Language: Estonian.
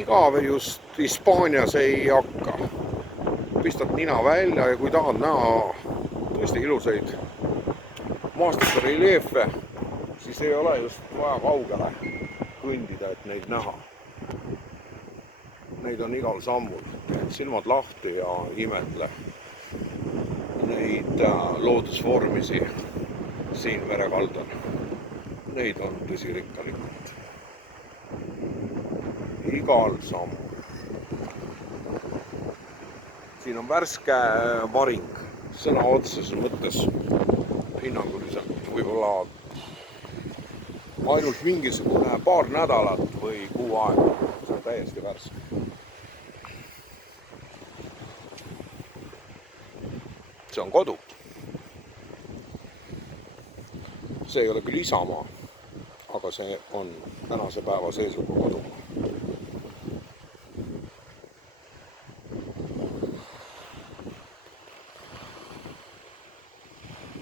igav just Hispaanias ei hakka. Pistad nina välja ja kui tahad näha tõesti ilusaid maastike reljeefe, siis ei ole just vaja kaugele kõndida, et neid näha. Neid on igal sammul, silmad lahti ja imetle neid loodusvormisi siin merekaldal. Neid on tõsirikkalikult. Igal sammul. Siin on värske varing, sõna otseses mõttes hinnanguliselt võib-olla ainult mingisugune paar nädalat või kuu aega. See on täiesti värske. See on kodu. See ei ole küll isamaa, aga see on tänase päeva seisuga kodu.